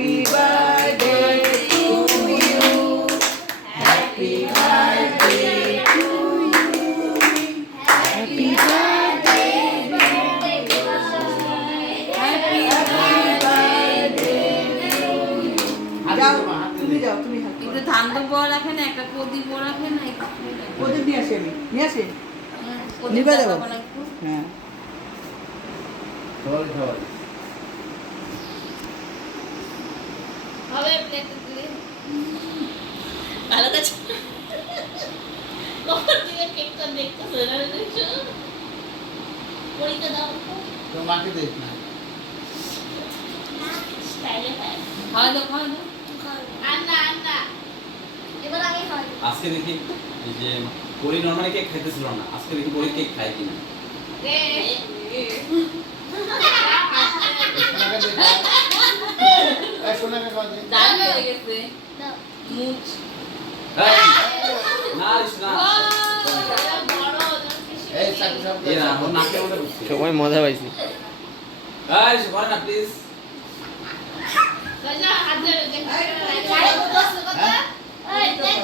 Happy birthday to you. Happy birthday to you. Happy birthday. Happy birthday. যাও তুমি যাও তুমি একটু ধান তো বড় রাখেন একটা প্রদীপ বড় রাখেন না প্রদীপ নিয়ে আসি আমি নিয়ে আসি প্রদীপ নিবে দেবো দেখাবো না একটু? হ্যাঁ হবে প্লেট দিলে ভালো কাছে কখন থেকে কেকটা দেখতে সোনা দেখছো পরীক্ষা দাও তো মাকে দেখ না স্টাইলে খায় খাওয়া দাও আন্না এবার আমি খাই আজকে দেখি এই যে পরি নরমালি কেক খাইতেছিল না, আজকে দেখি পরি কেক খায় কিনা। রে সোনাকে খাওয়া দে দাম হয়ে গেছে মুচ না রিস না এই সাকি সব এই না ওর নাকে মধ্যে বসছে। সবাই মজা পাইছি। গাইস করে না প্লিজ। গজা হাত ধরে দেখ আরে কত কথা এই দেখ